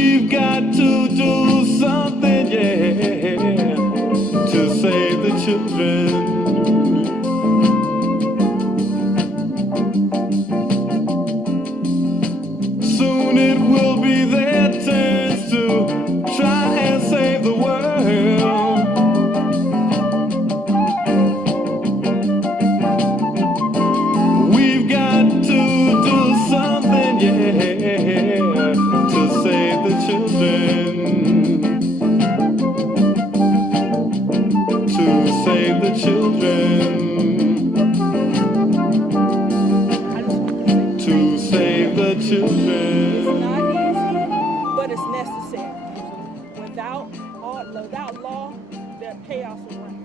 We've got to do something, yeah, to save the children. Soon it will be their turns to try and save the world. We've got to do something, yeah, to save the children. To save the children. To save the children. But it's necessary. Without law, there's chaos around.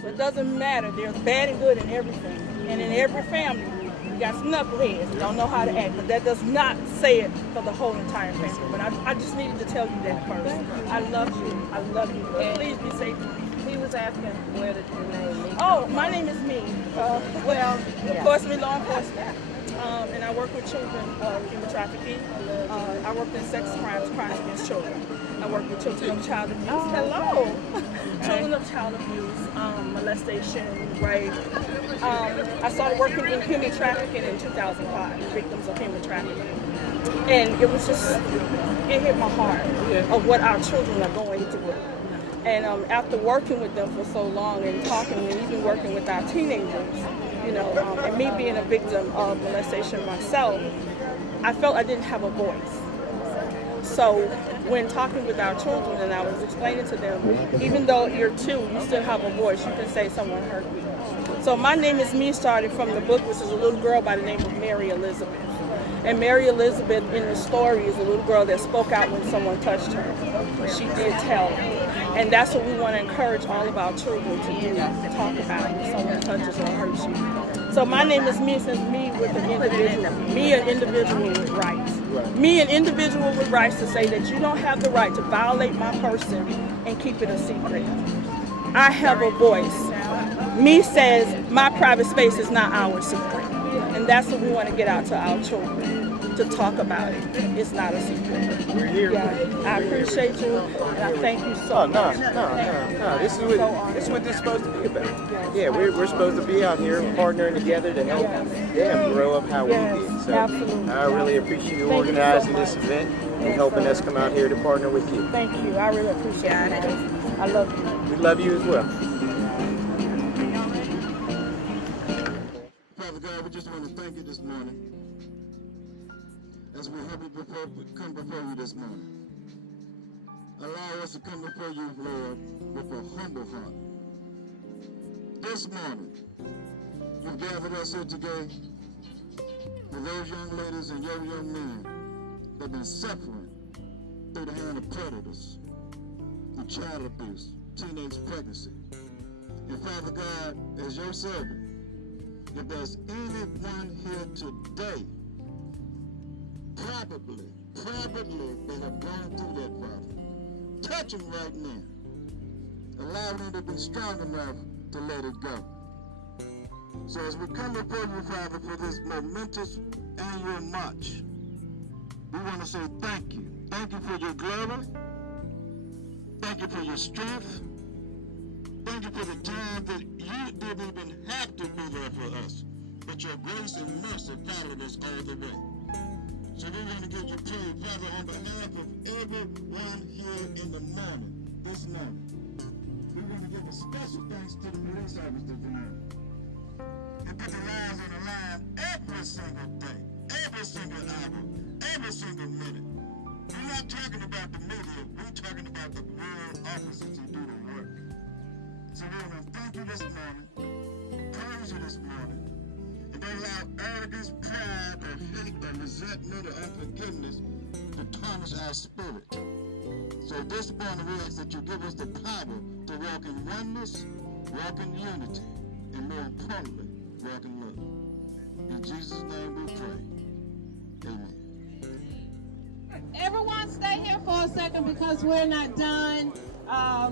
So it doesn't matter. There's bad and good in everything. And in every family, you got some knuckleheads that don't know how to act. But that does not say it for the whole entire family. But I just needed to tell you that first. I love you. I love you. Please be safe. He was asking where did your name mean? Oh, my name is me. Of course, I'm in law enforcement. And I work with children of human trafficking. I work in sex crimes against children. I work with children of child abuse. Hello! Children of child abuse, molestation, rape. I started working in human trafficking in 2005, victims of human trafficking. And it was just, it hit my heart of what our children are going through. And after working with them for so long and talking and even working with our teenagers, you know, and me being a victim of molestation myself, I felt I didn't have a voice. So when talking with our children and I was explaining to them, even though you're two, you still have a voice. You can say someone hurt me. So my name is me started from the book, which is a little girl by the name of Mary Elizabeth. And Mary Elizabeth in the story is a little girl that spoke out when someone touched her. She did tell. And that's what we want to encourage all of our children to do, to talk about when someone touches or hurts you. So my name is me, since me with an individual. Me, an individual with rights. Me, an individual with rights to say that you don't have the right to violate my person and keep it a secret. I have a voice. Me says my private space is not our secret. And that's what we want to get out to our children, to talk about it. It's not a secret. We're here. Yeah, I appreciate you, and I thank you so much. No. This is what this is supposed to be about. Yeah, we're supposed to be out here partnering together to help them grow up how we did. So absolutely. I really appreciate you organizing this event and helping us come out here to partner with you. Thank you. I really appreciate it. I love you. We love you as well. Father God, we just want to thank you this morning as we come before you this morning. Allow us to come before you, Lord, with a humble heart. This morning, you've gathered us here today for those young ladies and young men that have been suffering through the hand of predators, through child abuse, teenage pregnancy. And Father God, as your servant, if there's anyone here today, probably they have gone through that, Father. Touch them right now. Allow them to be strong enough to let it go. So as we come before you, Father, for this momentous annual march, we want to say thank you. Thank you for your glory. Thank you for your strength. Thank you for the time that you didn't even have to be there for us, but your grace and mercy followed us all the way. So we want to give you praise, Father, on behalf of everyone here in the morning, this morning. We want to give a special thanks to the police officers tonight. And put the lives on the line every single day, every single hour, every single minute. We're not talking about the media, we're talking about the real officers who do the work. So we want to thank you this morning, praise you this morning, and don't allow arrogance, pride, or hate, or resentment, or unforgiveness to tarnish our spirit. So this morning we ask that you give us the power to walk in oneness, walk in unity, and more importantly, walk in love. In Jesus' name we pray. Amen. Everyone stay here for a second because we're not done. My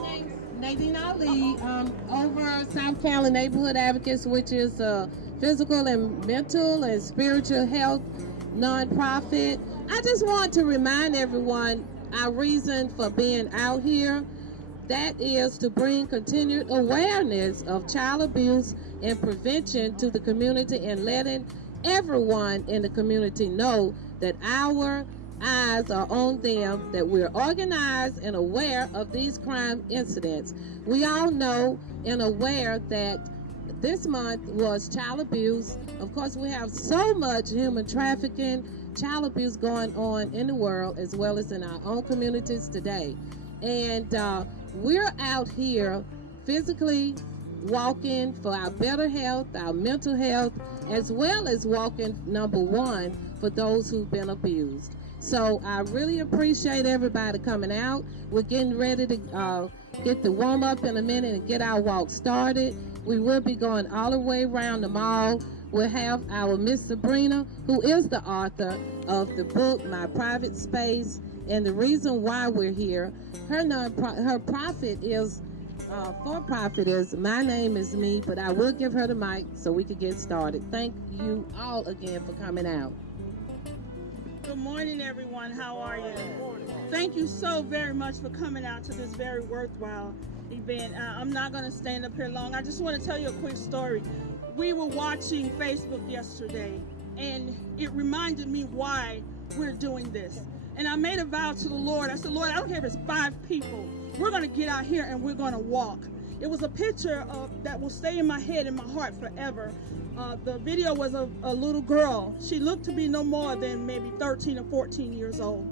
name's Nadine Ali, over South Carolina Neighborhood Advocates, which is a physical and mental and spiritual health nonprofit. I just want to remind everyone our reason for being out here. That is to bring continued awareness of child abuse and prevention to the community and letting everyone in the community know that our eyes are on them, that we're organized and aware of these crime incidents. We all know and aware that this month was child abuse. Of course, we have so much human trafficking, child abuse going on in the world as well as in our own communities today. And we're out here physically walking for our better health, our mental health, as well as walking, number one, for those who've been abused. So I really appreciate everybody coming out. We're getting ready to get the warm up in a minute and get our walk started. We will be going all the way around the mall. We'll have our Miss Sabrina, who is the author of the book, My Private Space, and the reason why we're here. Her profit is, for-profit is My Name Is Me, but I will give her the mic so we can get started. Thank you all again for coming out. Good morning, everyone. How are you? Thank you so very much for coming out to this very worthwhile event. I'm not going to stand up here long. I just want to tell you a quick story. We were watching Facebook yesterday, and it reminded me why we're doing this. And I made a vow to the Lord. I said, Lord, I don't care if it's 5 people. We're going to get out here and we're going to walk. It was a picture that will stay in my head and my heart forever. The video was of a little girl. She looked to be no more than maybe 13 or 14 years old.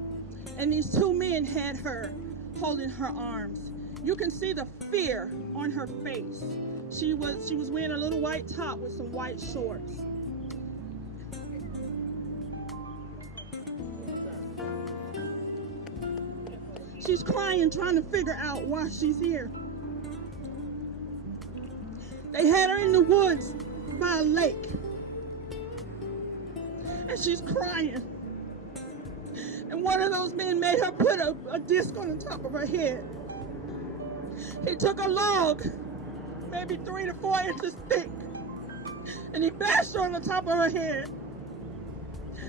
And these 2 men had her holding her arms. You can see the fear on her face. She was wearing a little white top with some white shorts. She's crying, trying to figure out why she's here. They had her in the woods by a lake. And she's crying. And one of those men made her put a disc on the top of her head. He took a log, maybe 3 to 4 inches thick, and he bashed her on the top of her head.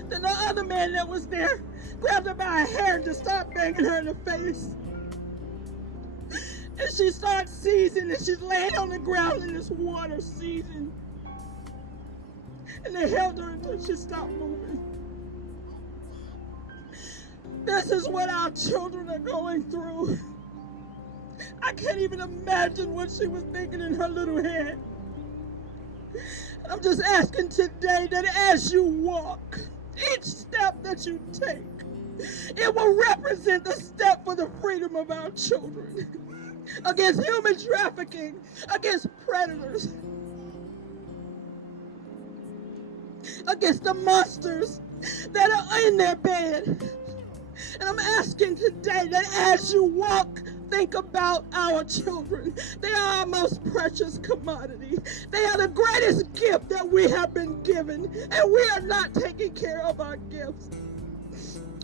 Then the other man that was there grabbed her by her hair and just started banging her in the face. And she starts seizing, and she's laying on the ground in this water seizing. And they held her until she stopped moving. This is what our children are going through. I can't even imagine what she was thinking in her little head. I'm just asking today that as you walk, each step that you take, it will represent the step for the freedom of our children against human trafficking, against predators, against the monsters that are in their bed. And I'm asking today that as you walk, think about our children. They are our most precious commodity. They are the greatest gift that we have been given, and we are not taking care of our gifts.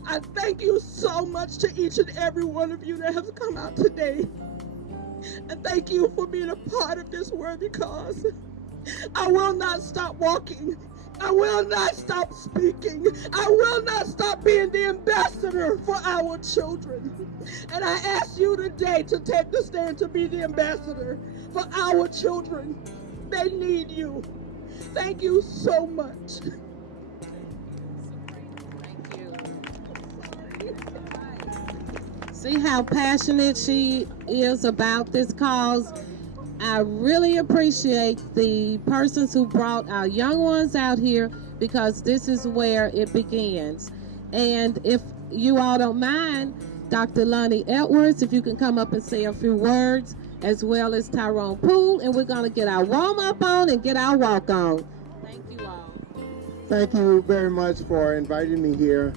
I thank you so much to each and every one of you that has come out today. And thank you for being a part of this worthy cause. I will not stop walking. I will not stop speaking. I will not stop being the ambassador for our children. And I ask you today to take the stand to be the ambassador for our children. They need you. Thank you so much. See how passionate she is about this cause? I really appreciate the persons who brought our young ones out here, because this is where it begins. And if you all don't mind, Dr. Lonnie Edwards, if you can come up and say a few words, as well as Tyrone Poole, and we're going to get our warm-up on and get our walk on. Thank you all. Thank you very much for inviting me here.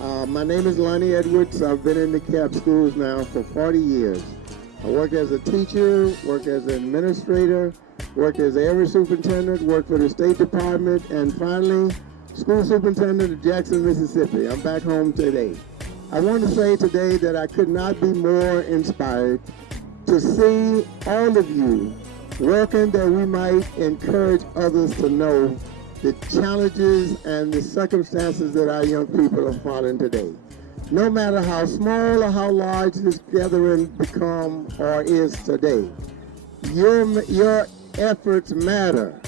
My name is Lonnie Edwards. I've been in the CAP schools now for 40 years. I work as a teacher, work as an administrator, work as area superintendent, work for the State Department, and finally, school superintendent of Jackson, Mississippi. I'm back home today. I want to say today that I could not be more inspired to see all of you working that we might encourage others to know the challenges and the circumstances that our young people are following today. No matter how small or how large this gathering become or is today, your efforts matter.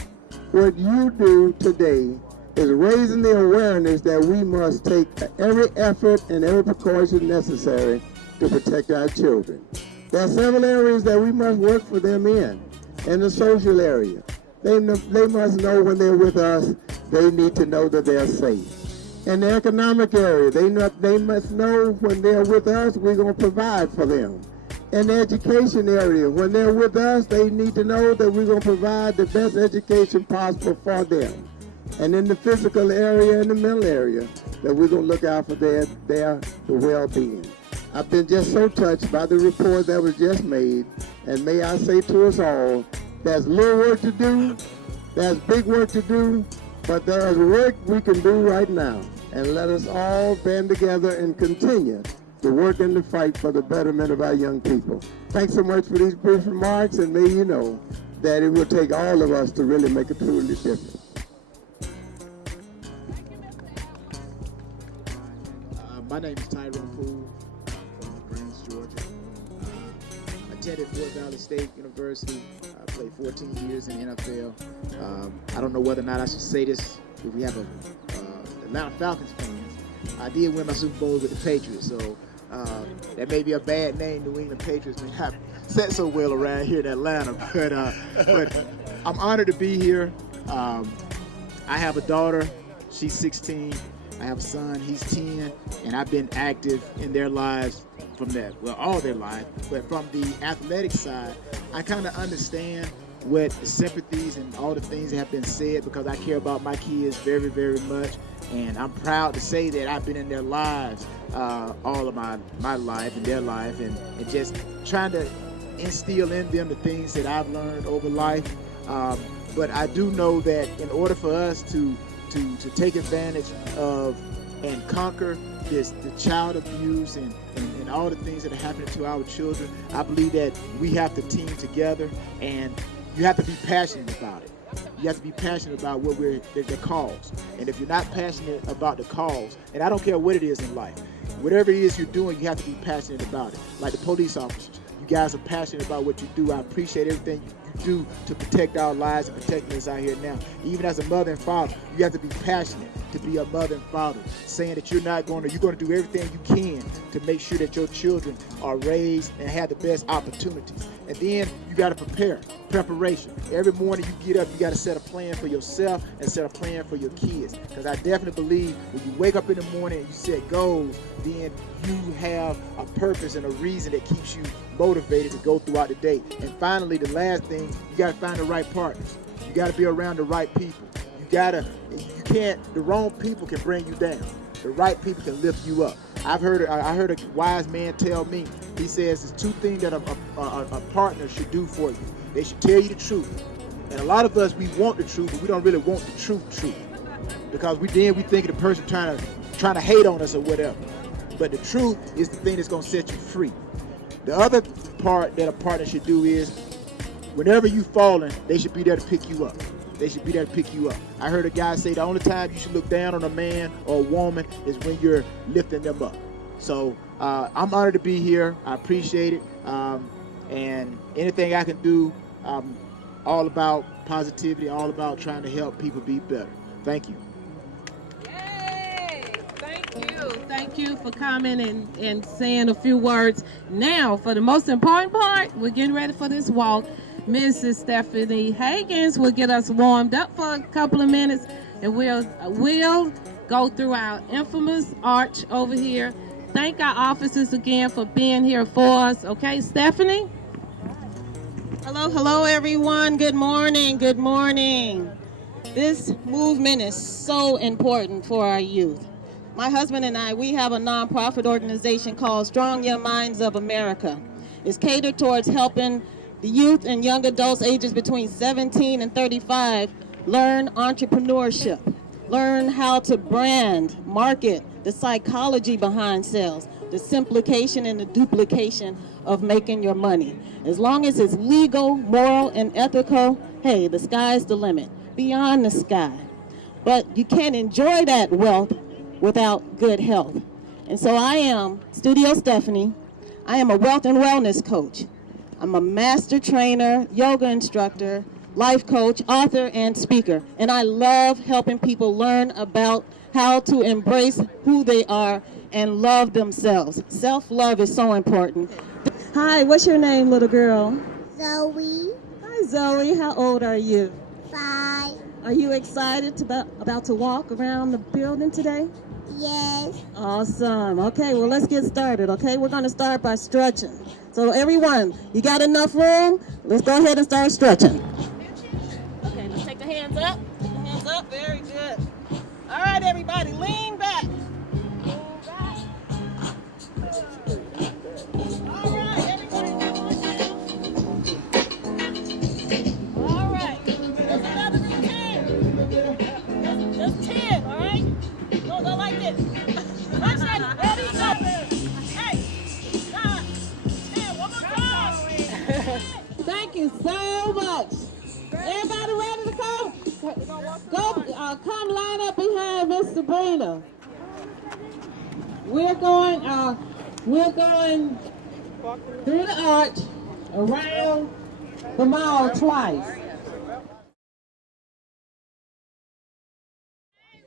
What you do today is raising the awareness that we must take every effort and every precaution necessary to protect our children. There are several areas that we must work for them in the social area. They must know when they're with us, they need to know that they're safe. In the economic area, they must know when they're with us, we're going to provide for them. In the education area, when they're with us, they need to know that we're going to provide the best education possible for them. And in the physical area and the mental area, that we're going to look out for their well-being. I've been just so touched by the report that was just made, and may I say to us all, there's little work to do, there's big work to do, but there's work we can do right now. And let us all band together and continue to work and to fight for the betterment of our young people. Thanks so much for these brief remarks, and may you know that it will take all of us to really make a truly difference. My name is Tyrone Poole from Greens, Georgia. Attended Fort Valley State University. I played 14 years in the NFL. I don't know whether or not I should say this if we have Atlanta Falcons fans. I did win my Super Bowl with the Patriots, so that may be a bad name. New England Patriots may not set so well around here in Atlanta, but I'm honored to be here. I have a daughter. She's 16. I have a son, he's 10, and I've been active in their lives from that, well, all their lives. But from the athletic side, I kind of understand what the sympathies and all the things that have been said, because I care about my kids very, very much. And I'm proud to say that I've been in their lives all of my life and their life, and just trying to instill in them the things that I've learned over life. But I do know that in order for us to take advantage of and conquer the child abuse and all the things that are happening to our children, I believe that we have to team together, and you have to be passionate about it. You have to be passionate about what the cause. And if you're not passionate about the cause, and I don't care what it is in life, whatever it is you're doing, you have to be passionate about it. Like the police officers, you guys are passionate about what you do. I appreciate everything you do to protect our lives and protecting us out here now. Even as a mother and father, you have to be passionate to be a mother and father, saying that you're going to do everything you can to make sure that your children are raised and have the best opportunities. And then you got to preparation. Every morning you get up, you got to set a plan for yourself and set a plan for your kids. Because I definitely believe when you wake up in the morning and you set goals, then you have a purpose and a reason that keeps you motivated to go throughout the day. And finally, the last thing, you got to find the right partners. You got to be around the right people. The wrong people can bring you down. The right people can lift you up. I heard a wise man tell me, he says there's two things that a partner should do for you. They should tell you the truth. And a lot of us, we want the truth, but we don't really want the truth. Because we think of the person trying to hate on us or whatever. But the truth is the thing that's going to set you free. The other part that a partner should do is, whenever you've fallen, they should be there to pick you up. They should be there to pick you up. I heard a guy say the only time you should look down on a man or a woman is when you're lifting them up. So I'm honored to be here. I appreciate it. And anything I can do, I'm all about positivity, all about trying to help people be better. Thank you. Yay! Thank you for coming and saying a few words. Now, for the most important part, we're getting ready for this walk. Mrs. Stephanie Higgins will get us warmed up for a couple of minutes, and we'll go through our infamous arch over here. Thank our officers again for being here for us. Okay, Stephanie? Hello, everyone. Good morning. This movement is so important for our youth. My husband and I, we have a nonprofit organization called Strong Young Minds of America. It's catered towards helping the youth and young adults ages between 17 and 35 learn entrepreneurship, learn how to brand, market, the psychology behind sales, the simplification and the duplication of making your money. As long as it's legal, moral, and ethical, hey, the sky's the limit. Beyond the sky. but you can't enjoy that wealth without good health. And so I am Studio Stephanie. I am a wealth and wellness coach. I'm a master trainer, yoga instructor, life coach, author, and speaker. And I love helping people learn about how to embrace who they are and love themselves. Self-love is so important. Hi, what's your name, little girl? Zoe, Hi, Zoe. How old are you? 5. Are you excited about to walk around the building today? Yes. Awesome. Okay, well, let's get started, okay? We're going to start by stretching. So everyone, you got enough room? Let's go ahead and start stretching. Okay, let's take the hands up. Take the hands up. Very good. All right, everybody, lean back. Lean back. All right, everybody, one down. All right. There's another new 10. Just 10, all right? Don't go like this. Watch that. Ready, go. Hey, 9, 10. One more time. Thank you so much. Everybody ready to go? Come line up behind Miss Sabrina. We're going through the arch, around the mall twice.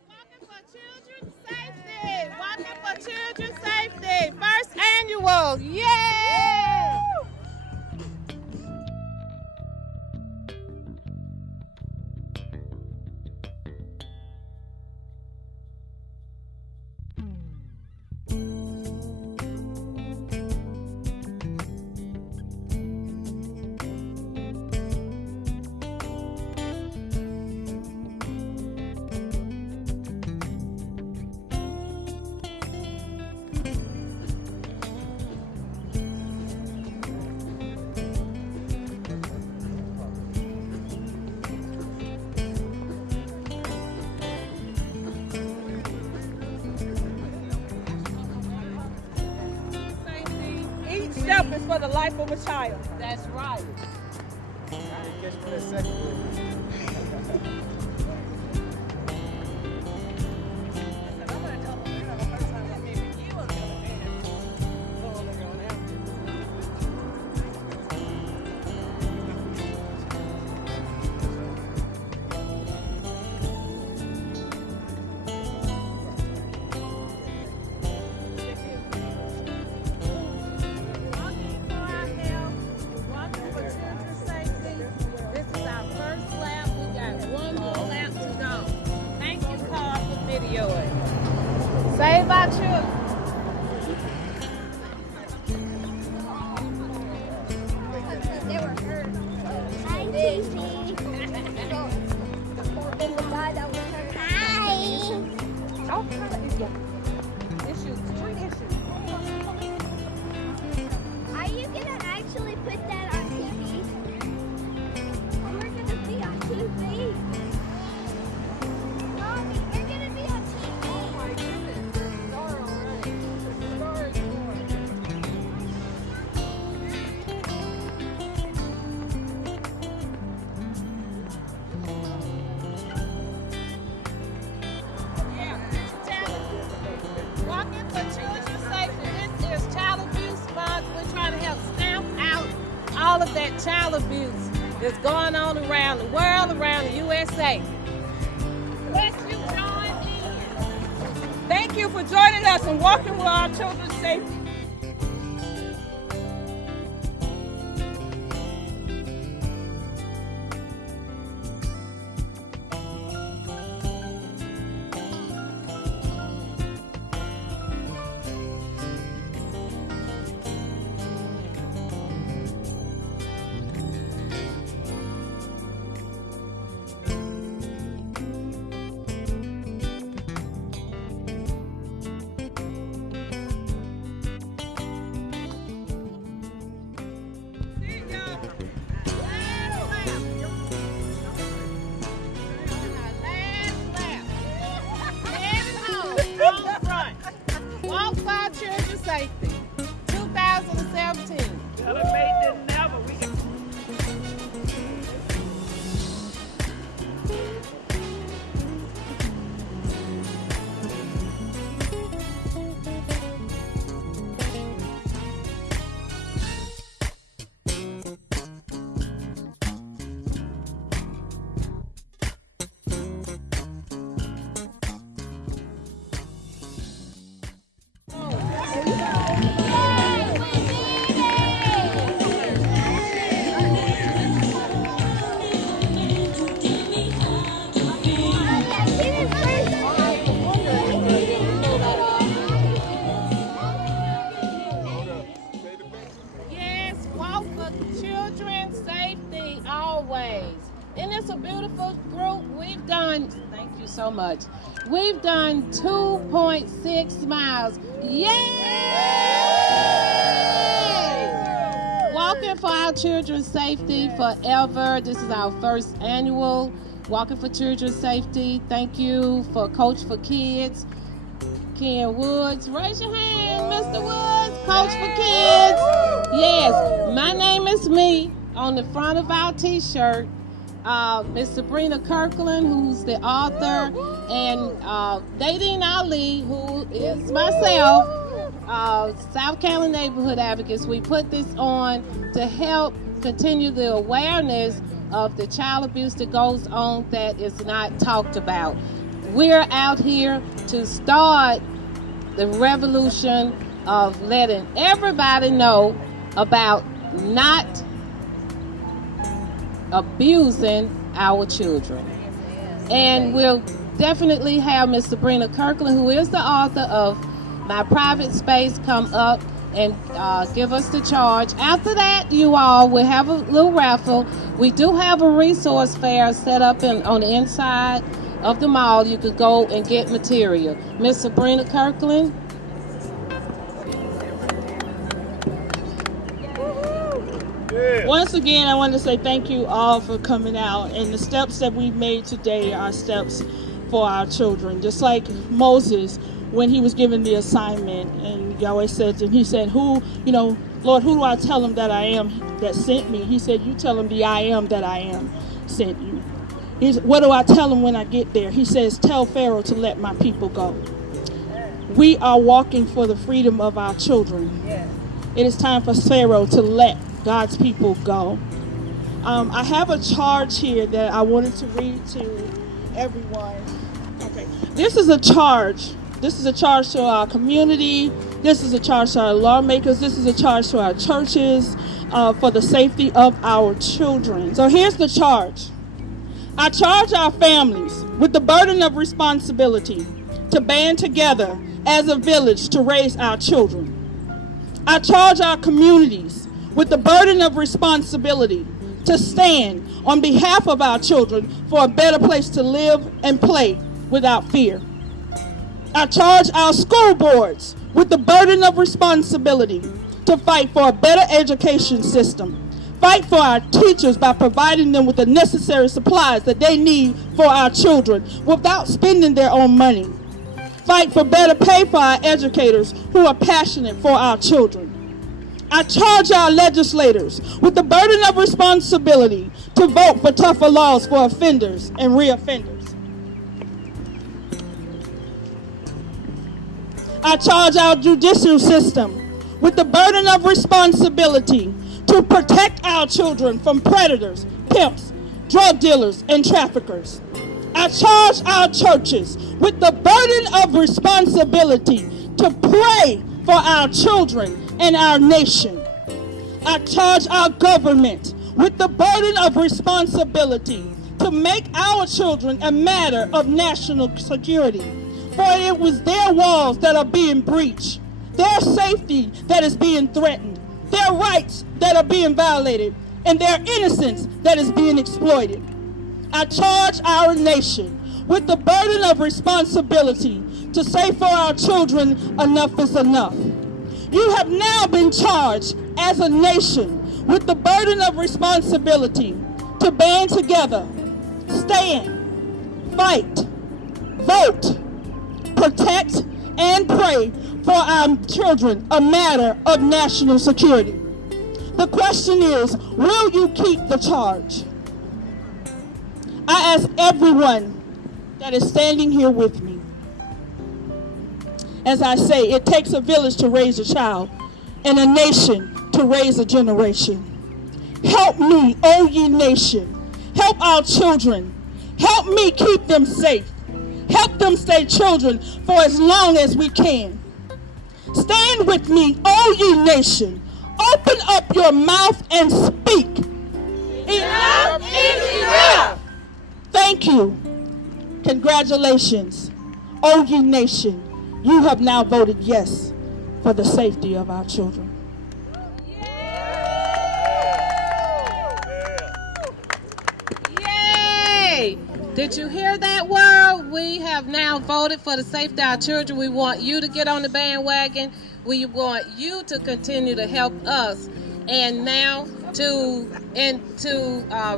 Walking for children's safety. Walking for children's safety. First annual. Yeah! Each step is for the life of a child. That's right. Save our children. They were hurt. Hi, Daisy. And the guy that was hurt. Hi. All kind of issues, street issues. Are you gonna actually put that on TV? We're gonna be on TV. Mommy, we're gonna be on TV. Oh my goodness. Star, all right. Star is born. Walking for children's safety. This is Child Abuse Month. We're trying to help stamp out all of that child abuse that's going on around the world, around the USA. Let's you join in. Thank you for joining us and walking with our children's safety. Walk for children's safety, 2017. Better late than never. We can so much. We've done 2.6 miles. Yay! Walking for Our Children's Safety Forever. This is our first annual Walking for Children's Safety. Thank you for Coach for Kids, Ken Woods. Raise your hand, Mr. Woods. Coach for Kids. Yes, my name is me on the front of our t-shirt. Miss Sabrina Kirkland, who's the author, and Nadine Ali, who is myself, South Carolina Neighborhood Advocates. We put this on to help continue the awareness of the child abuse that goes on that is not talked about. We're out here to start the revolution of letting everybody know about not abusing our children. And we'll definitely have Miss Sabrina Kirkland, who is the author of My Private Space, come up and give us the charge. After that, you all will have a little raffle. We do have a resource fair set up on the inside of the mall. You could go and get material. Miss Sabrina Kirkland. Once again, I want to say thank you all for coming out, and the steps that we've made today are steps for our children. Just like Moses, when he was given the assignment, and Yahweh said, and he said, Lord, who do I tell him that I am that sent me? He said, you tell him the I am that I am sent you. What do I tell him when I get there? He says, tell Pharaoh to let my people go. We are walking for the freedom of our children. It is time for Pharaoh to let God's people go. I have a charge here that I wanted to read to everyone. Okay, this is a charge. This is a charge to our community. This is a charge to our lawmakers. This is a charge to our churches for the safety of our children. So here's the charge. I charge our families with the burden of responsibility to band together as a village to raise our children. I charge our communities with the burden of responsibility to stand on behalf of our children for a better place to live and play without fear. I charge our school boards with the burden of responsibility to fight for a better education system, fight for our teachers by providing them with the necessary supplies that they need for our children without spending their own money, fight for better pay for our educators who are passionate for our children. I charge our legislators with the burden of responsibility to vote for tougher laws for offenders and reoffenders. I charge our judicial system with the burden of responsibility to protect our children from predators, pimps, drug dealers, and traffickers. I charge our churches with the burden of responsibility to pray for our children and our nation. I charge our government with the burden of responsibility to make our children a matter of national security. For it was their walls that are being breached, their safety that is being threatened, their rights that are being violated, and their innocence that is being exploited. I charge our nation with the burden of responsibility to say for our children, enough is enough. You have now been charged as a nation with the burden of responsibility to band together, stand, fight, vote, protect, and pray for our children, a matter of national security. The question is, will you keep the charge? I ask everyone that is standing here with me. As I say, it takes a village to raise a child and a nation to raise a generation. Help me, O ye nation. Help our children. Help me keep them safe. Help them stay children for as long as we can. Stand with me, O ye nation. Open up your mouth and speak. Enough is enough. Thank you. Congratulations, O ye nation. You have now voted yes for the safety of our children. Yay! Did you hear that, world? We have now voted for the safety of our children. We want you to get on the bandwagon. We want you to continue to help us. And now to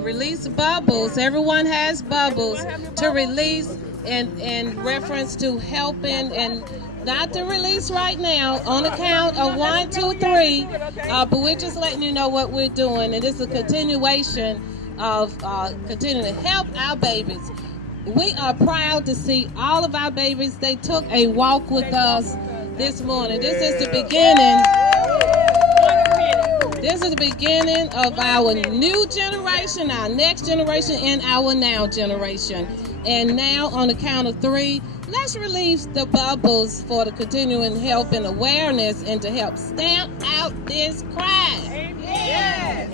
release bubbles. Everyone has bubbles to release in reference to helping, and not to release right now on the count of 1, 2, 3. But we're just letting you know what we're doing, and it's a continuation of continuing to help our babies. We are proud to see all of our babies. They took a walk with us this morning. This is the beginning. This is the beginning of our new generation, our next generation, and our now generation. And now, on the count of 3, let's release the bubbles for the continuing help and awareness, and to help stamp out this crime. Yes.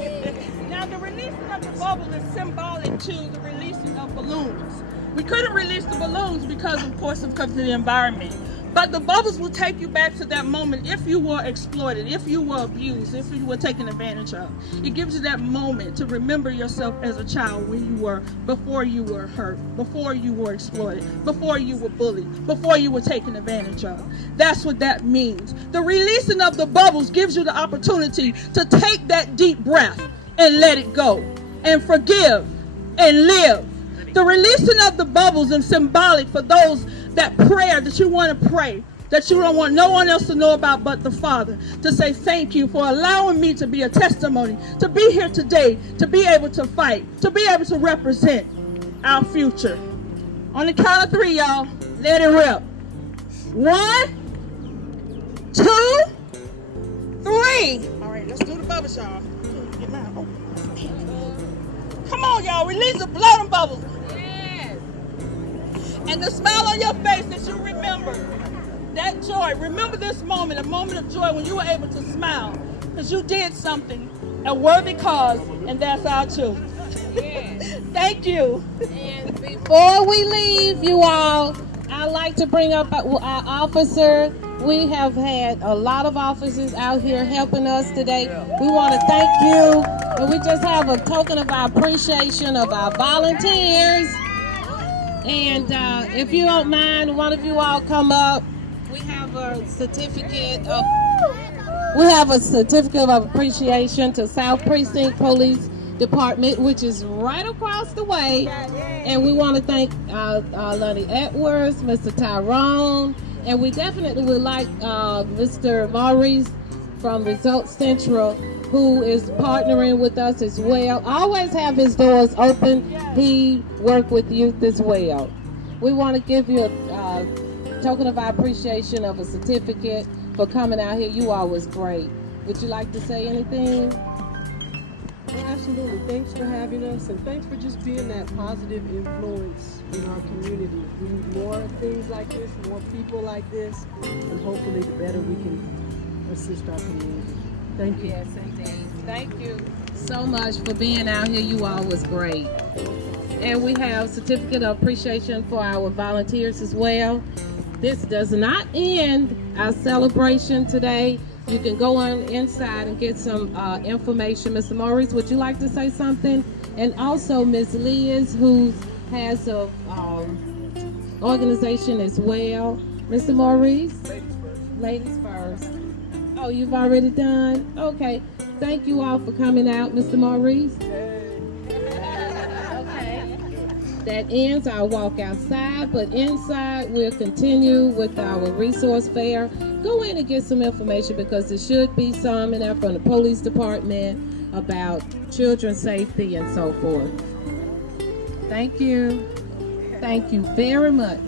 Now, the releasing of the bubble is symbolic to the releasing of balloons. We couldn't release the balloons because, of course, of the environment. But the bubbles will take you back to that moment if you were exploited, if you were abused, if you were taken advantage of. It gives you that moment to remember yourself as a child when you were, before you were hurt, before you were exploited, before you were bullied, before you were taken advantage of. That's what that means. The releasing of the bubbles gives you the opportunity to take that deep breath and let it go, and forgive and live. The releasing of the bubbles is symbolic for those, that prayer that you want to pray, that you don't want no one else to know about but the Father, to say thank you for allowing me to be a testimony, to be here today, to be able to fight, to be able to represent our future. On the count of 3, y'all, let it rip. 1, 2, 3. All right, let's do the bubbles, y'all. Get mine. Oh. Come on, y'all, release the blood and bubbles. And the smile on your face that you remember, that joy. Remember this moment, a moment of joy when you were able to smile because you did something, a worthy cause, and that's our children. Thank you. And before we leave, you all, I'd like to bring up our officer. We have had a lot of officers out here helping us today. We want to thank you. And we just have a token of our appreciation of our volunteers. And if you don't mind, one of you all come up. We have a certificate of appreciation to South Precinct Police Department, which is right across the way. And we want to thank Lonnie Edwards, Mr. Tyrone, and we definitely would like Mr. Maurice from Result Central, who is partnering with us as well. Always have his doors open. He worked with youth as well. We want to give you a token of our appreciation of a certificate for coming out here. You all was great. Would you like to say anything? Well, absolutely. Thanks for having us, and thanks for just being that positive influence in our community. We need more things like this, more people like this, and hopefully the better we can assist our community. Thank you. Yes, indeed. Thank you so much for being out here. You all was great. And we have certificate of appreciation for our volunteers as well. This does not end our celebration today. You can go on inside and get some information. Mr. Maurice, would you like to say something? And also Ms. Liz, who has a organization as well. Mr. Maurice? Ladies first. Oh, you've already done? Okay. Thank you all for coming out, Mr. Maurice. Okay. That ends our walk outside, but inside we'll continue with our resource fair. Go in and get some information because there should be some in there from the police department about children's safety and so forth. Thank you. Thank you very much.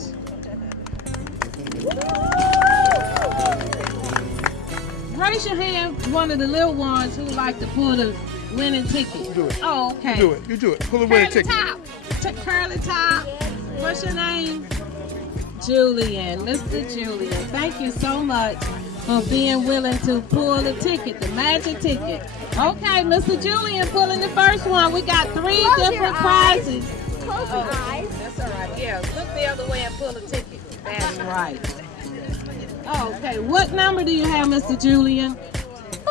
Raise your hand, one of the little ones who would like to pull the winning ticket. Do it. Oh, okay. You do it. Pull the winning ticket. Curly top. What's your name? Julian. Mr. Julian. Thank you so much for being willing to pull the ticket, the magic ticket. Okay, Mr. Julian pulling the first one. We got 3 different prizes. Close your eyes. That's all right. Yeah, look the other way and pull the ticket. That's right. Okay, what number do you have, Mr. Julian?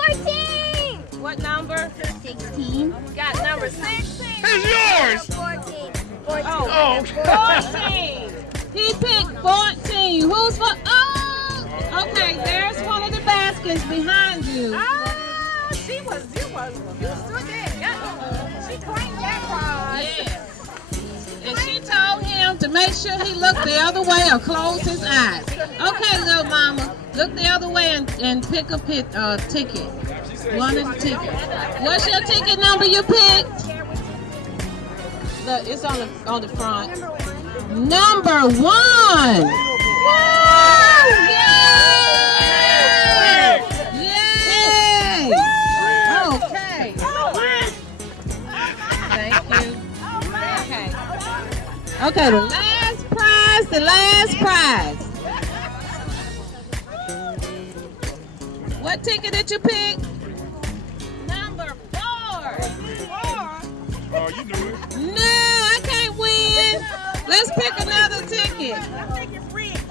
14. What number? 16. Got number 16. It's yours. 14. Oh, 14. He picked 14. Who's for? Oh, okay. There's one of the baskets behind you. You stood there. She claimed that prize. Yes. And she told him to make sure he looked the other way or close his eyes. Okay, little mama, look the other way and pick a ticket. One of the tickets. What's your ticket number you picked? It's on the front. Number 1. Woo! Yay! Yay! Okay. Thank you. Okay, the last prize. What ticket did you pick? Number 4. Oh, you knew it. No, I can't win. Let's pick another ticket.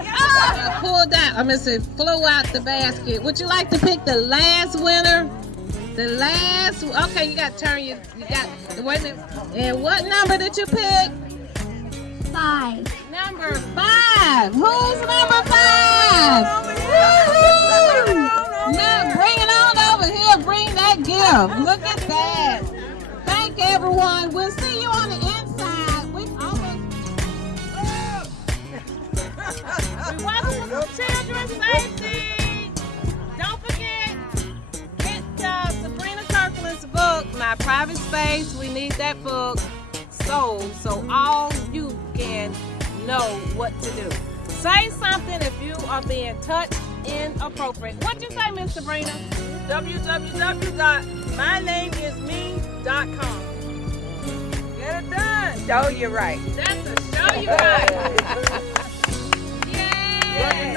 I pulled out. I'm gonna say flew out the basket. Would you like to pick the last winner? The last. Okay, you got to turn your. You got. Wait a minute. And what number did you pick? 5. Number 5. Who's number 5? Woo-hoo! Now bring it on over here. Bring that gift. Look at that. Thank everyone. We'll see you on the inside. We welcome children's safety. Don't forget, get Sabrina Kirkland's book, My Private Space. We need that book sold so all you can know what to do. Say something if you are being touched inappropriate. What'd you say, Miss Sabrina? www.mynameisme.com. Get it done. Show you right. That's a show you right. Yay!